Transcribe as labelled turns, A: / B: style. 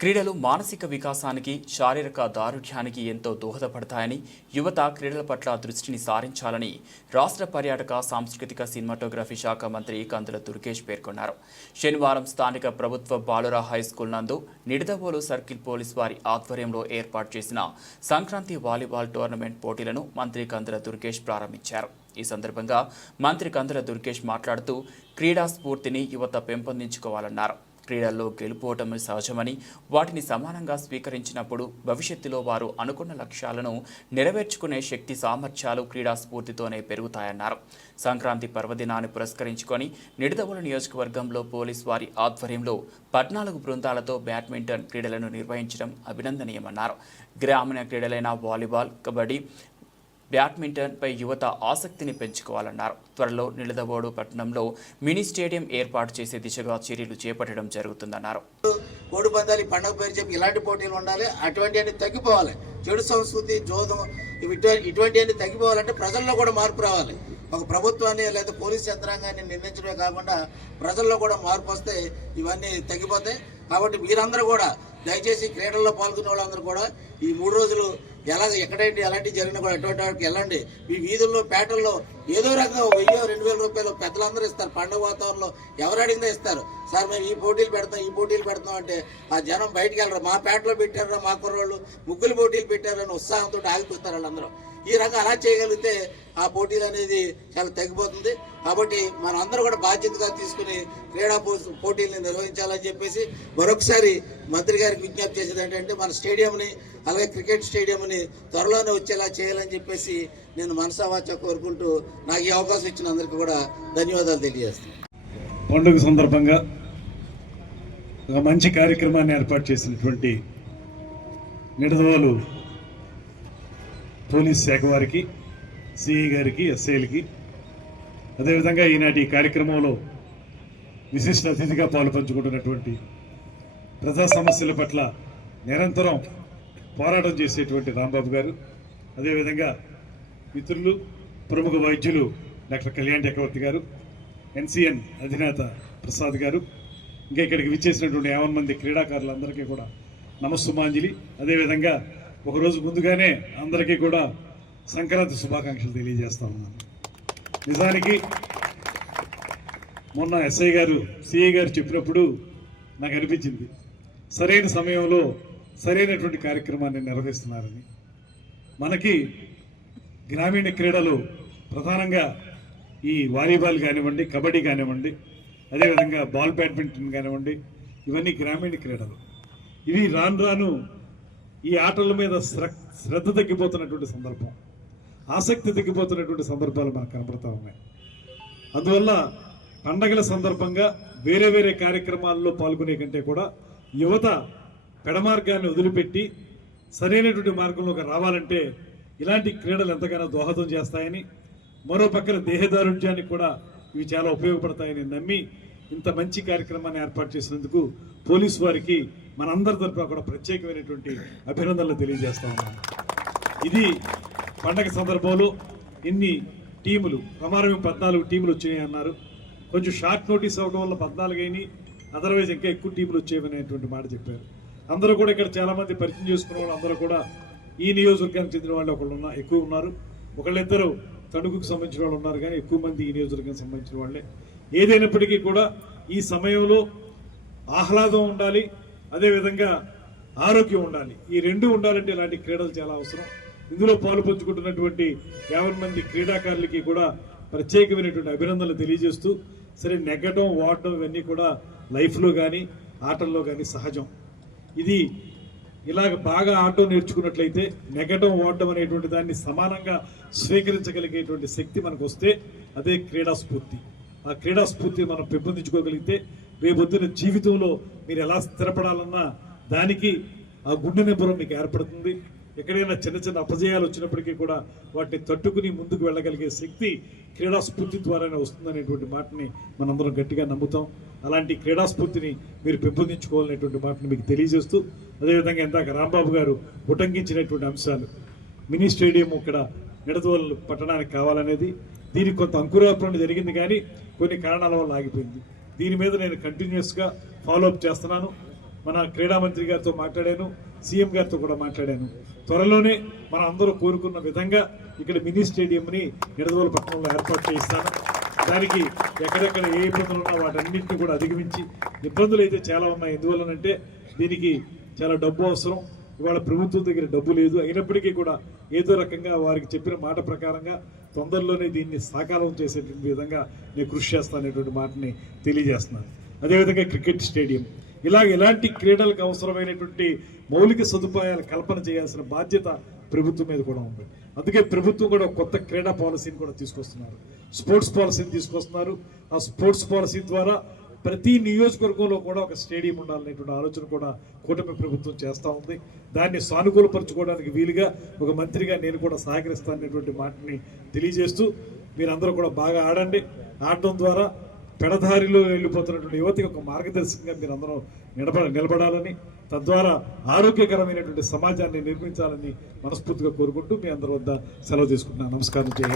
A: క్రీడలు మానసిక వికాసానికి శారీరక దారుఢ్యానికి ఎంతో దోహదపడతాయని యువత క్రీడల పట్ల దృష్టిని సారించాలని రాష్ట్ర పర్యాటక సాంస్కృతిక సినిమాటోగ్రఫీ శాఖ మంత్రి కందుల దుర్గేష్ పేర్కొన్నారు. శనివారం స్థానిక ప్రభుత్వ బాలురా హై స్కూల్ నందు నిడదవోలు సర్కిల్ పోలీస్ వారి ఆధ్వర్యంలో ఏర్పాటు చేసిన సంక్రాంతి వాలీబాల్ టోర్నమెంట్ పోటీలను మంత్రి కందుల దుర్గేష్ ప్రారంభించారు. ఈ సందర్భంగా మంత్రి కందుల దుర్గేష్ మాట్లాడుతూ క్రీడా స్ఫూర్తిని యువత పెంపొందించుకోవాలన్నారు. క్రీడల్లో గెలుపోవటం సహజమని వాటిని సమానంగా స్వీకరించినప్పుడు భవిష్యత్తులో వారు అనుకున్న లక్ష్యాలను నెరవేర్చుకునే శక్తి సామర్థ్యాలు క్రీడా స్ఫూర్తితోనే పెరుగుతాయన్నారు. సంక్రాంతి పర్వదినాన్ని పురస్కరించుకొని నిడదవుల నియోజకవర్గంలో పోలీస్ వారి ఆధ్వర్యంలో పద్నాలుగు బృందాలతో బ్యాడ్మింటన్ క్రీడలను నిర్వహించడం అభినందనీయమన్నారు. గ్రామీణ క్రీడలైన వాలీబాల్ కబడ్డీ బ్యాడ్మింటన్పై యువత ఆసక్తిని పెంచుకోవాలన్నారు. త్వరలో నిలదవోడు పట్టణంలో మినీ స్టేడియం ఏర్పాటు చేసే దిశగా చర్యలు చేపట్టడం జరుగుతుందన్నారు.
B: కోడి పందాలు పండగ పేరు చెప్పి ఇలాంటి పోటీలు ఉండాలి. అటువంటి అన్ని తగ్గిపోవాలి. చెడు సంస్కృతి జోదం ఇవి ఇటువంటి అన్ని తగ్గిపోవాలంటే ప్రజల్లో కూడా మార్పు రావాలి. ఒక ప్రభుత్వాన్ని లేదా పోలీస్ యంత్రాంగాన్ని నిర్ణయించడమే కాకుండా ప్రజల్లో కూడా మార్పు వస్తే ఇవన్నీ తగ్గిపోతాయి. కాబట్టి మీరందరూ కూడా దయచేసి క్రీడల్లో పాల్గొనే వాళ్ళందరూ కూడా ఈ మూడు రోజులు ఎలా ఎక్కడైతే ఎలాంటి జరిగినా కూడా ఎటువంటి వెళ్ళండి. మీ వీధుల్లో పేటల్లో ఏదో రకంగా వెయ్యి రెండు వేల రూపాయలు పెద్దలందరూ ఇస్తారు. పండుగ వాతావరణంలో ఎవరు అడిగినా ఇస్తారు. సార్ మేము ఈ పోటీలు పెడతాం ఈ పోటీలు పెడతాం అంటే ఆ జనం బయటికి వెళ్ళరు. మా పేటలో పెట్టారా మా కుర్రోళ్ళు ముగ్గులు పోటీలు పెట్టారని ఉత్సాహంతో ఆగిపోతారు వాళ్ళందరూ. ఈ రకంగా అలా చేయగలిగితే ఆ పోటీలు అనేది చాలా తగ్గిపోతుంది. కాబట్టి మన అందరూ కూడా బాధ్యతగా తీసుకుని క్రీడా పో- పోటీల్ని నిర్వహించాలని చెప్పేసి మరొకసారి మంత్రి గారికి విజ్ఞప్తి చేసేది ఏంటంటే మన స్టేడియంని అలాగే క్రికెట్ స్టేడియంని త్వరలోనే వచ్చేలా చేయాలని చెప్పేసి నేను మనసావాచ కోరుకుంటూ నాకు ఈ అవకాశం ఇచ్చిన అందరికీ కూడా ధన్యవాదాలు తెలియజేస్తాను
C: పండుగ సందర్భంగా ఒక మంచి కార్యక్రమాన్ని ఏర్పాటు చేసినటువంటి నిడదవోలు పోలీస్ శాఖ వారికి సిఐ గారికి ఎస్ఐలకి. అదేవిధంగా ఈనాటి కార్యక్రమంలో విశిష్ట అతిథిగా పాలు పంచుకుంటున్నటువంటి ప్రజా సమస్యల పట్ల నిరంతరం పోరాటం చేసేటువంటి రాంబాబు గారు అదేవిధంగా మిత్రులు ప్రముఖ వైద్యులు డాక్టర్ కళ్యాణ్ చక్రవర్తి గారు ఎన్సిఎన్ అధినేత ప్రసాద్ గారు ఇంకా ఇక్కడికి విచ్చేసినటువంటి యావన్ మంది క్రీడాకారులందరికీ కూడా నమస్సుమాంజలి. అదేవిధంగా ఒకరోజు ముందుగానే అందరికీ కూడా సంక్రాంతి శుభాకాంక్షలు తెలియజేస్తా ఉన్నాను. నిజానికి మొన్న ఎస్ఐ గారు సిఐ గారు చెప్పినప్పుడు నాకు అనిపించింది సరైన సమయంలో సరైనటువంటి కార్యక్రమాన్ని నిర్వహిస్తున్నారని. మనకి గ్రామీణ క్రీడలు ప్రధానంగా ఈ వాలీబాల్ కానివ్వండి కబడ్డీ కానివ్వండి అదేవిధంగా బాల్ బ్యాడ్మింటన్ కానివ్వండి ఇవన్నీ గ్రామీణ క్రీడలు. ఇవి రాను రాను ఈ ఆటల మీద శ్రద్ధ తగ్గిపోతున్నటువంటి సందర్భం ఆసక్తి తగ్గిపోతున్నటువంటి సందర్భాలు మనకు కనపడతా ఉన్నాయి. అందువల్ల పండగల సందర్భంగా వేరే వేరే కార్యక్రమాల్లో పాల్గొనే కంటే కూడా యువత పెడమార్గాన్ని వదిలిపెట్టి సరైనటువంటి మార్గంలోకి రావాలంటే ఇలాంటి క్రీడలు ఎంతగానో దోహదం చేస్తాయని మరో పక్కన దేహదారుఢ్యానికి కూడా ఇవి చాలా ఉపయోగపడతాయని నమ్మి ఇంత మంచి కార్యక్రమాన్ని ఏర్పాటు చేసినందుకు పోలీసు వారికి మనందరి తరఫున కూడా ప్రత్యేకమైనటువంటి అభినందనలు తెలియజేస్తా ఉన్నాను. ఇది పండగ సందర్భంలో ఇన్ని టీములు ప్రమాణం పద్నాలుగు టీములు వచ్చినాయి అన్నారు కొంచెం షార్ట్ నోటీస్ అవ్వడం వల్ల పద్నాలుగు అయినాయి. అదర్వైజ్ ఇంకా ఎక్కువ టీములు వచ్చేవనేటువంటి మాట చెప్పారు. అందరూ కూడా ఇక్కడ చాలామంది పరిచయం చేసుకున్న వాళ్ళు అందరూ కూడా ఈ నియోజకవర్గానికి చెందిన వాళ్ళు ఒకళ్ళు ఉన్న ఎక్కువ ఉన్నారు. ఒకళ్ళిద్దరు తణుకుకు సంబంధించిన వాళ్ళు ఉన్నారు కానీ ఎక్కువ మంది ఈ నియోజకవర్గానికి సంబంధించిన వాళ్ళే. ఏదైనప్పటికీ కూడా ఈ సమయంలో ఆహ్లాదం ఉండాలి. అదేవిధంగా ఆరోగ్యం ఉండాలి. ఈ రెండు ఉండాలంటే ఇలాంటి క్రీడలు చాలా అవసరం. ఇందులో పాలు పంచుకుంటున్నటువంటి యాభై మంది క్రీడాకారులకి కూడా ప్రత్యేకమైనటువంటి అభినందనలు తెలియజేస్తూ సరే నెగ్గడం వాడడం ఇవన్నీ కూడా లైఫ్లో కానీ ఆటల్లో కానీ సహజం. ఇది ఇలాగ బాగా ఆటో నేర్చుకున్నట్లయితే నెగటం ఓడడం అనేటువంటి దాన్ని సమానంగా స్వీకరించగలిగేటువంటి శక్తి మనకు వస్తే అదే క్రీడా స్ఫూర్తి ఆ క్రీడా స్ఫూర్తిని మనం పెంపొందించుకోగలిగితే రేపొద్దున జీవితంలో మీరు ఎలా స్థిరపడాలన్నా దానికి ఆ గుండె నిబ్బరం మీకు ఏర్పడుతుంది. ఎక్కడైనా చిన్న చిన్న అపజయాలు వచ్చినప్పటికీ కూడా వాటిని తట్టుకుని ముందుకు వెళ్ళగలిగే శక్తి క్రీడా స్ఫూర్తి ద్వారానే వస్తుందనేటువంటి మాటని మనందరం గట్టిగా నమ్ముతాం. అలాంటి క్రీడా స్ఫూర్తిని మీరు పెంపొందించుకోవాలనేటువంటి మాటను మీకు తెలియజేస్తూ అదేవిధంగా ఇందాక రాంబాబు గారు ఉటంకించినటువంటి అంశాలు. మినీ స్టేడియం ఇక్కడ నిడదవోలు పట్టణానికి కావాలనేది దీనికి కొంత అంకురార్పణ జరిగింది కానీ కొన్ని కారణాల వల్ల ఆగిపోయింది. దీని మీద నేను కంటిన్యూస్గా ఫాలోఅప్ చేస్తున్నాను. మన క్రీడా మంత్రి గారితో మాట్లాడాను సీఎం గారితో కూడా మాట్లాడాను. త్వరలోనే మనం అందరూ కోరుకున్న విధంగా ఇక్కడ మినీ స్టేడియంని నిడదవోలు పట్టణంలో ఏర్పాటు చేయిస్తాను. దానికి ఎక్కడెక్కడ ఏ ఇబ్బందులు ఉన్నా వాటన్నింటినీ కూడా అధిగమించి ఇబ్బందులు అయితే చాలా ఉన్నాయి. ఎందువల్లనంటే దీనికి చాలా డబ్బు అవసరం. ఇవాళ ప్రభుత్వం దగ్గర డబ్బు లేదు. అయినప్పటికీ కూడా ఏదో రకంగా వారికి చెప్పిన మాట ప్రకారంగా తొందరలోనే దీన్ని సాకారం చేసేటువంటి విధంగా నేను కృషి చేస్తాననేటువంటి మాటని తెలియజేస్తున్నాను. అదేవిధంగా క్రికెట్ స్టేడియం. ఇలాగ ఎలాంటి క్రీడలకు అవసరమైనటువంటి మౌలిక సదుపాయాలు కల్పన చేయాల్సిన బాధ్యత ప్రభుత్వం మీద కూడా ఉంది. అందుకే ప్రభుత్వం కూడా కొత్త క్రీడా పాలసీని కూడా తీసుకొస్తున్నారు. స్పోర్ట్స్ పాలసీని తీసుకొస్తున్నారు. ఆ స్పోర్ట్స్ పాలసీ ద్వారా ప్రతి నియోజకవర్గంలో కూడా ఒక స్టేడియం ఉండాలనేటువంటి ఆలోచన కూడా కూటమి ప్రభుత్వం చేస్తూ ఉంది. దాన్ని సానుకూలపరచుకోవడానికి వీలుగా ఒక మంత్రిగా నేను కూడా సహకరిస్తాననేటువంటి మాటని తెలియజేస్తూ మీరందరూ కూడా బాగా ఆడండి. ఆడటం ద్వారా పెడదారిలో వెళ్ళిపోతున్నటువంటి యువతికి ఒక మార్గదర్శకంగా మీరందరూ నిలబడ నిలబడాలని తద్వారా ఆరోగ్యకరమైనటువంటి సమాజాన్ని నిర్మించాలని మనస్ఫూర్తిగా కోరుకుంటూ మీ అందరి వద్ద సెలవు తీసుకుంటున్నాను. నమస్కారం. చేయండి